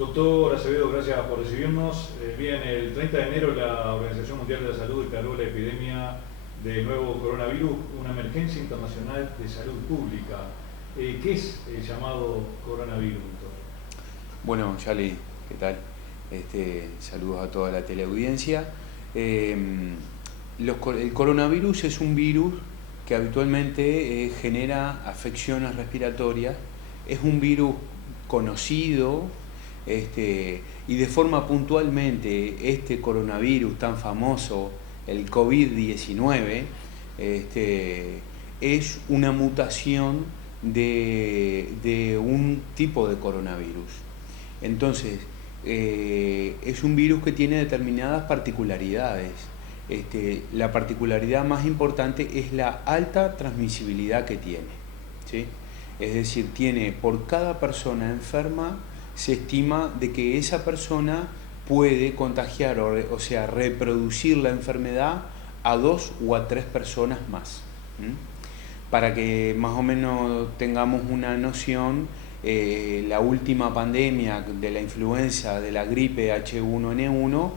Doctor Acevedo, gracias por recibirnos. Bien, el 30 de enero la Organización Mundial de la Salud declaró la epidemia del nuevo coronavirus una emergencia internacional de salud pública. ¿Qué es el llamado coronavirus, doctor? Bueno, Yali, ¿qué tal? Saludos a toda la teleaudiencia. El coronavirus es un virus que habitualmente genera afecciones respiratorias. Es un virus conocido y de forma puntualmente este coronavirus tan famoso, el COVID-19, es una mutación de un tipo de coronavirus. Entonces, es un virus que tiene determinadas particularidades. La particularidad más importante es la alta transmisibilidad que tiene, ¿sí? Es decir, tiene por cada persona enferma, se estima de que esa persona puede contagiar, o sea, reproducir la enfermedad a 2 o a 3 personas más. Para que más o menos tengamos una noción, la última pandemia de la influenza, de la gripe H1N1,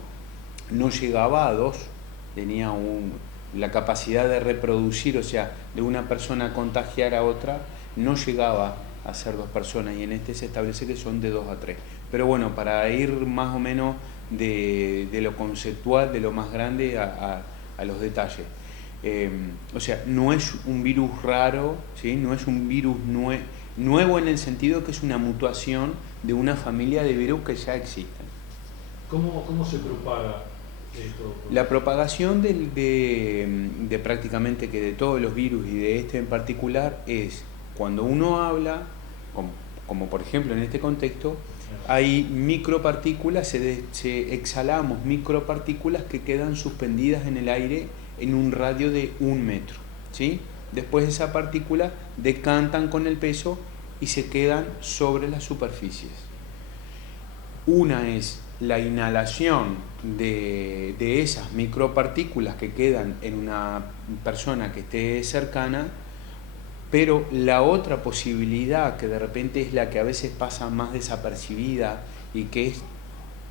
no llegaba a 2, tenía la capacidad de reproducir, o sea, de una persona contagiar a otra, no llegaba a ser 2 personas, y en este se establece que son de 2 a 3. Pero bueno, para ir más o menos de lo conceptual, de lo más grande a los detalles. O sea, no es un virus raro, ¿sí? No es un virus nuevo en el sentido que es una mutación de una familia de virus que ya existen. ¿Cómo se propaga esto? La propagación de prácticamente que de todos los virus y de este en particular es cuando uno habla, como por ejemplo en este contexto, hay micropartículas, exhalamos micropartículas que quedan suspendidas en el aire en un radio de 1 metro, ¿sí? Después esas partículas decantan con el peso y se quedan sobre las superficies. Una es la inhalación de esas micropartículas que quedan en una persona que esté cercana, pero la otra posibilidad, que de repente es la que a veces pasa más desapercibida y que es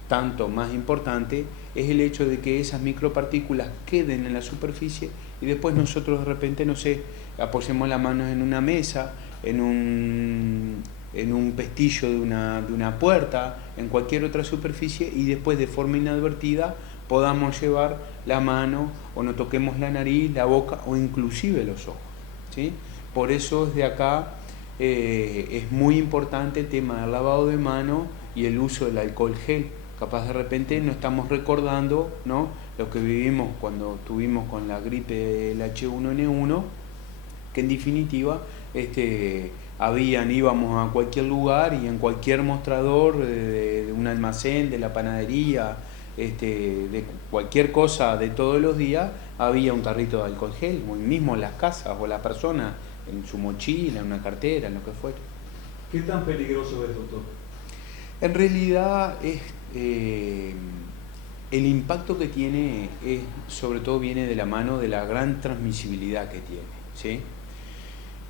tanto más importante, es el hecho de que esas micropartículas queden en la superficie y después nosotros de repente, no sé, apoyemos las manos en una mesa, en un pestillo de una puerta, en cualquier otra superficie, y después de forma inadvertida podamos llevar la mano o nos toquemos la nariz, la boca o inclusive los ojos, ¿sí? Por eso desde acá es muy importante el tema del lavado de manos y el uso del alcohol gel. Capaz de repente no estamos recordando, ¿no?, lo que vivimos cuando estuvimos con la gripe del H1N1, que en definitiva íbamos a cualquier lugar y en cualquier mostrador de un almacén, de la panadería, de cualquier cosa de todos los días, había un tarrito de alcohol gel, o mismo en las casas o las personas en su mochila, en una cartera, en lo que fuera. ¿Qué tan peligroso es, doctor? En realidad el impacto que tiene sobre todo viene de la mano de la gran transmisibilidad que tiene, ¿sí?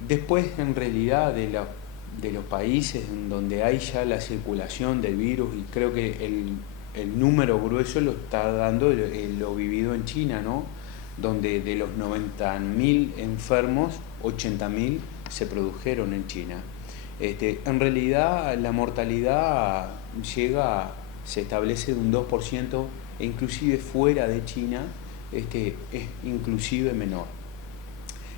Después, en realidad, de los países en donde hay ya la circulación del virus, y creo que el número grueso lo está dando lo vivido en China, ¿no?, donde de los 90.000 enfermos, 80.000 se produjeron en China. En realidad la mortalidad se establece de un 2%, e inclusive fuera de China es inclusive menor.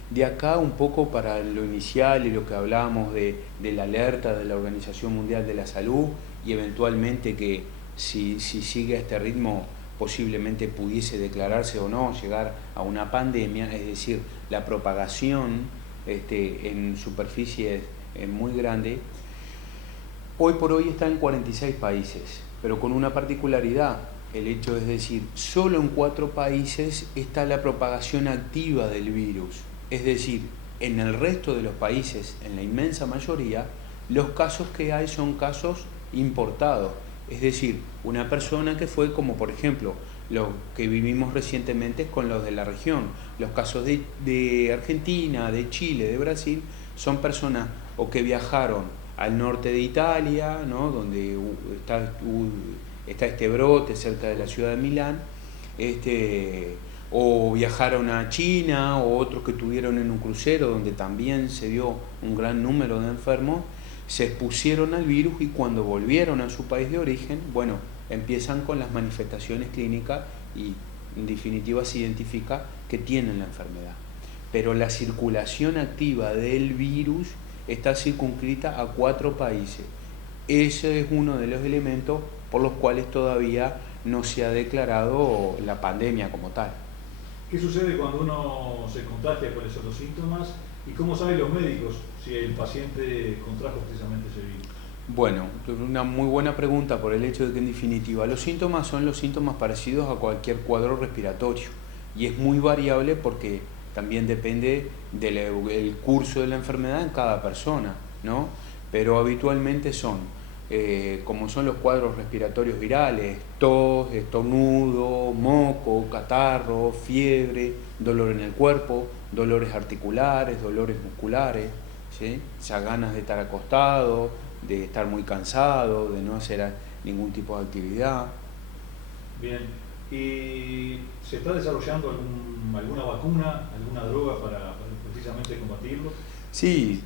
De acá un poco para lo inicial y lo que hablábamos de la alerta de la Organización Mundial de la Salud, y eventualmente que si sigue a este ritmo posiblemente pudiese declararse o no llegar a una pandemia, es decir, la propagación en superficies muy grande. Hoy por hoy está en 46 países, pero con una particularidad, el hecho es decir, solo en 4 países está la propagación activa del virus, es decir, en el resto de los países, en la inmensa mayoría, los casos que hay son casos importados, es decir, una persona que fue, como por ejemplo lo que vivimos recientemente con los de la región, los casos de Argentina, de Chile, de Brasil, son personas o que viajaron al norte de Italia, ¿no? Donde está este brote cerca de la ciudad de Milán, o viajaron a China, o otros que estuvieron en un crucero donde también se dio un gran número de enfermos, se expusieron al virus y cuando volvieron a su país de origen, bueno, empiezan con las manifestaciones clínicas y en definitiva se identifica que tienen la enfermedad. Pero la circulación activa del virus está circunscrita a 4 países. Ese es uno de los elementos por los cuales todavía no se ha declarado la pandemia como tal. ¿Qué sucede cuando uno se contagia? ¿Cuáles son los síntomas? ¿Y cómo saben los médicos si el paciente contrajo precisamente ese virus? Bueno, una muy buena pregunta por el hecho de que en definitiva los síntomas son los síntomas parecidos a cualquier cuadro respiratorio y es muy variable porque también depende del curso de la enfermedad en cada persona, ¿no? Pero habitualmente son, como son los cuadros respiratorios virales, tos, estornudo, moco, catarro, fiebre, dolor en el cuerpo, dolores articulares, dolores musculares, ¿sí? Ya ganas de estar acostado, de estar muy cansado, de no hacer ningún tipo de actividad. Bien, ¿y se está desarrollando alguna vacuna, alguna droga para precisamente combatirlo? Sí,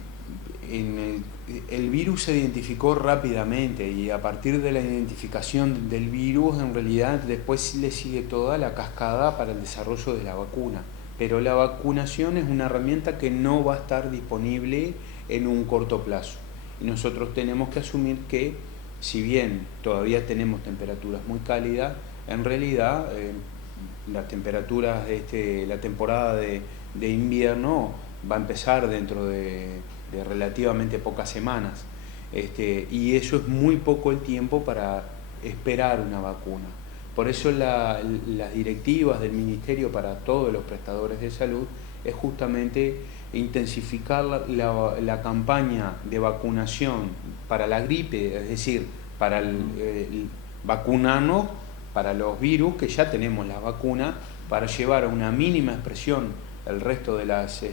el virus se identificó rápidamente y a partir de la identificación del virus en realidad después le sigue toda la cascada para el desarrollo de la vacuna. Pero la vacunación es una herramienta que no va a estar disponible en un corto plazo. Y nosotros tenemos que asumir que, si bien todavía tenemos temperaturas muy cálidas, en realidad las temperaturas la temporada de invierno va a empezar dentro de relativamente pocas semanas. Y eso es muy poco el tiempo para esperar una vacuna. Por eso las directivas del Ministerio para todos los prestadores de salud es justamente intensificar la campaña de vacunación para la gripe, es decir, para vacunarnos para los virus, que ya tenemos las vacunas, para llevar a una mínima expresión el resto de las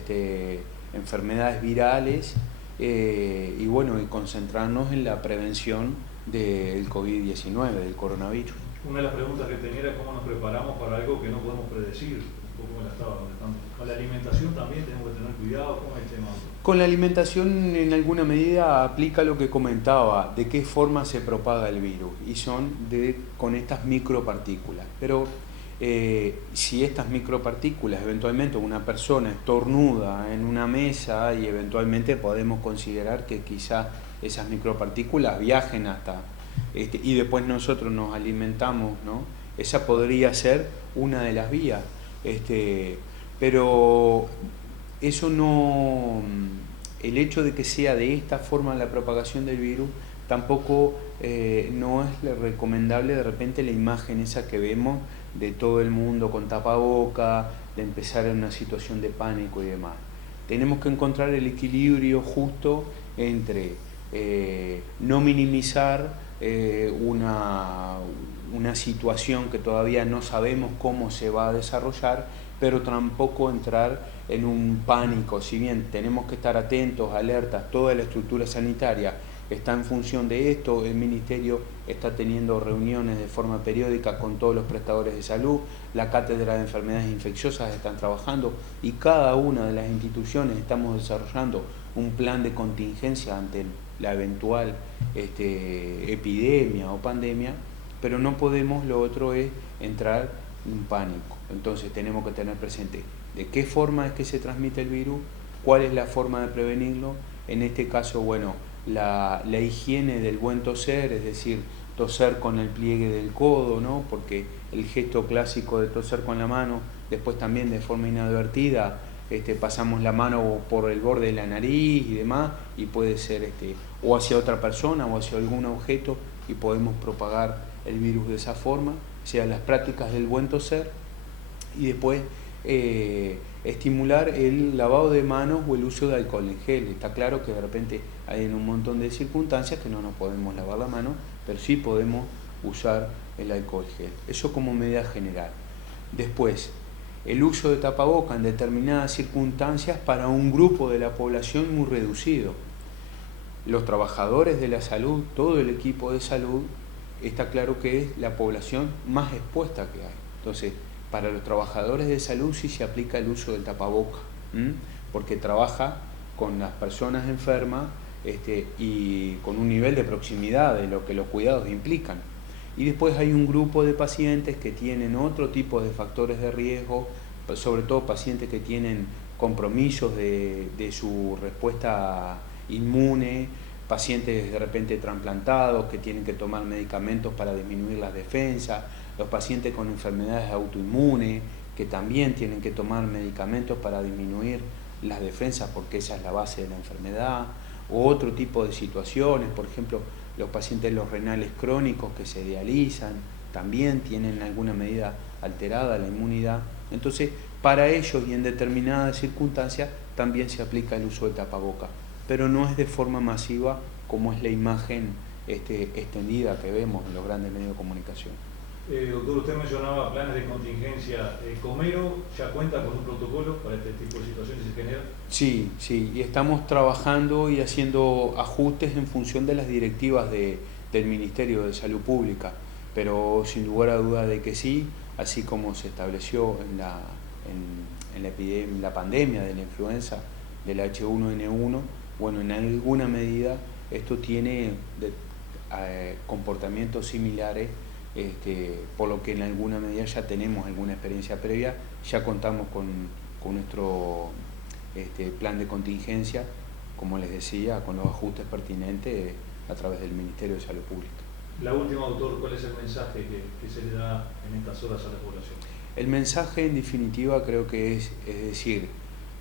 enfermedades virales y bueno, y concentrarnos en la prevención del COVID-19, del coronavirus. Una de las preguntas que tenía era cómo nos preparamos para algo que no podemos predecir. Con la alimentación también tenemos que tener cuidado. ¿Cómo es el tema? Con la alimentación en alguna medida aplica lo que comentaba, de qué forma se propaga el virus, y son con estas micropartículas. Pero si estas micropartículas, eventualmente una persona estornuda en una mesa y eventualmente podemos considerar que quizá esas micropartículas viajen hasta, y después nosotros nos alimentamos, ¿no? Esa podría ser una de las vías. Pero eso no, el hecho de que sea de esta forma la propagación del virus, tampoco no es recomendable de repente la imagen esa que vemos de todo el mundo con tapaboca, de empezar en una situación de pánico y demás. Tenemos que encontrar el equilibrio justo entre no minimizar una situación que todavía no sabemos cómo se va a desarrollar, pero tampoco entrar en un pánico. Si bien tenemos que estar atentos, alertas, toda la estructura sanitaria está en función de esto, el Ministerio está teniendo reuniones de forma periódica con todos los prestadores de salud, la Cátedra de Enfermedades Infecciosas están trabajando y cada una de las instituciones estamos desarrollando un plan de contingencia ante la eventual epidemia o pandemia, pero no podemos, lo otro es entrar en pánico. Entonces tenemos que tener presente de qué forma es que se transmite el virus, cuál es la forma de prevenirlo. En este caso, bueno, la higiene del buen toser, es decir, toser con el pliegue del codo, ¿no? Porque el gesto clásico de toser con la mano, después también de forma inadvertida, pasamos la mano por el borde de la nariz y demás, y puede ser o hacia otra persona o hacia algún objeto, y podemos propagar el virus de esa forma, o sea, las prácticas del buen toser, y después estimular el lavado de manos o el uso de alcohol en gel. Está claro que de repente hay en un montón de circunstancias que no nos podemos lavar la mano, pero sí podemos usar el alcohol gel. Eso como medida general. Después, el uso de tapaboca en determinadas circunstancias para un grupo de la población muy reducido. los trabajadores de la salud, todo el equipo de salud, está claro que es la población más expuesta que hay. Entonces, para los trabajadores de salud sí se aplica el uso del tapaboca, porque trabaja con las personas enfermas y con un nivel de proximidad de lo que los cuidados implican. Y después hay un grupo de pacientes que tienen otro tipo de factores de riesgo, sobre todo pacientes que tienen compromisos de su respuesta inmune, pacientes de repente trasplantados que tienen que tomar medicamentos para disminuir las defensas, los pacientes con enfermedades autoinmunes que también tienen que tomar medicamentos para disminuir las defensas porque esa es la base de la enfermedad, o otro tipo de situaciones, por ejemplo, los pacientes los renales crónicos que se dializan también tienen en alguna medida alterada la inmunidad. Entonces, para ellos y en determinadas circunstancias también se aplica el uso de tapaboca, pero no es de forma masiva como es la imagen extendida que vemos en los grandes medios de comunicación. Doctor, usted mencionaba planes de contingencia. ¿Comero ya cuenta con un protocolo para este tipo de situaciones si se generan? Sí, y estamos trabajando y haciendo ajustes en función de las directivas del Ministerio de Salud Pública, pero sin lugar a duda de que sí, así como se estableció en la pandemia de la influenza del H1N1, bueno, en alguna medida esto tiene comportamientos similares, por lo que en alguna medida ya tenemos alguna experiencia previa, ya contamos con nuestro plan de contingencia, como les decía, con los ajustes pertinentes a través del Ministerio de Salud Pública. La última, doctor, ¿cuál es el mensaje que se le da en estas horas a la población? El mensaje, en definitiva, creo que es decir,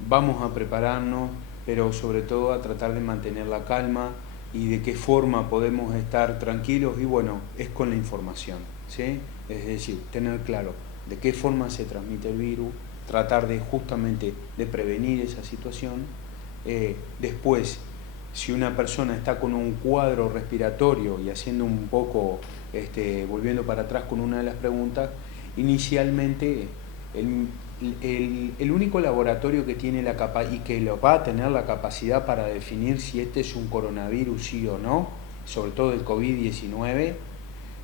vamos a prepararnos, pero sobre todo a tratar de mantener la calma y de qué forma podemos estar tranquilos, y bueno, es con la información, ¿sí? Es decir, tener claro de qué forma se transmite el virus, tratar de justamente de prevenir esa situación. Después, si una persona está con un cuadro respiratorio, y haciendo un poco, volviendo para atrás con una de las preguntas, inicialmente el único laboratorio que tiene la capacidad y que lo va a tener la capacidad para definir si este es un coronavirus sí o no, sobre todo el COVID-19,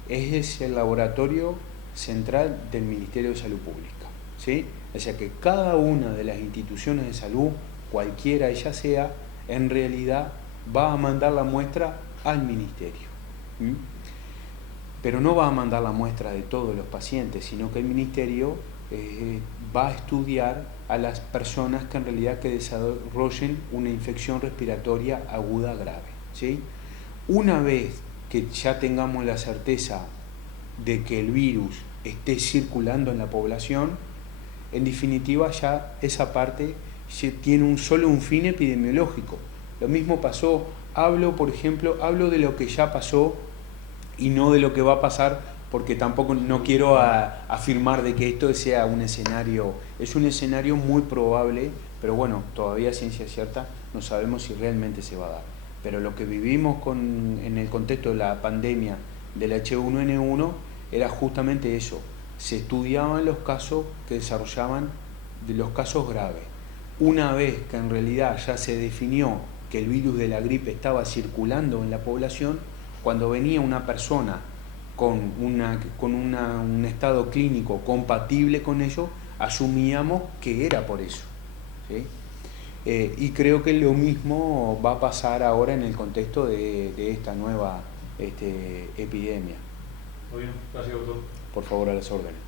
es el laboratorio central del Ministerio de Salud Pública, ¿sí? O sea que cada una de las instituciones de salud, cualquiera ella sea, en realidad va a mandar la muestra al ministerio. Pero no va a mandar la muestra de todos los pacientes, sino que el ministerio va a estudiar a las personas que en realidad que desarrollen una infección respiratoria aguda grave, ¿sí? Una vez que ya tengamos la certeza de que el virus esté circulando en la población, en definitiva ya esa parte tiene solo un fin epidemiológico. Lo mismo pasó, por ejemplo, hablo de lo que ya pasó y no de lo que va a pasar, porque tampoco no quiero afirmar de que esto sea un escenario, es un escenario muy probable, pero bueno, todavía ciencia cierta no sabemos si realmente se va a dar. Pero lo que vivimos en el contexto de la pandemia del H1N1 era justamente eso, se estudiaban los casos que desarrollaban de los casos graves. Una vez que en realidad ya se definió que el virus de la gripe estaba circulando en la población, cuando venía una persona con un estado clínico compatible con ello, asumíamos que era por eso, ¿sí? Y creo que lo mismo va a pasar ahora en el contexto de esta nueva epidemia. Muy bien, gracias, doctor. Por favor, a las órdenes.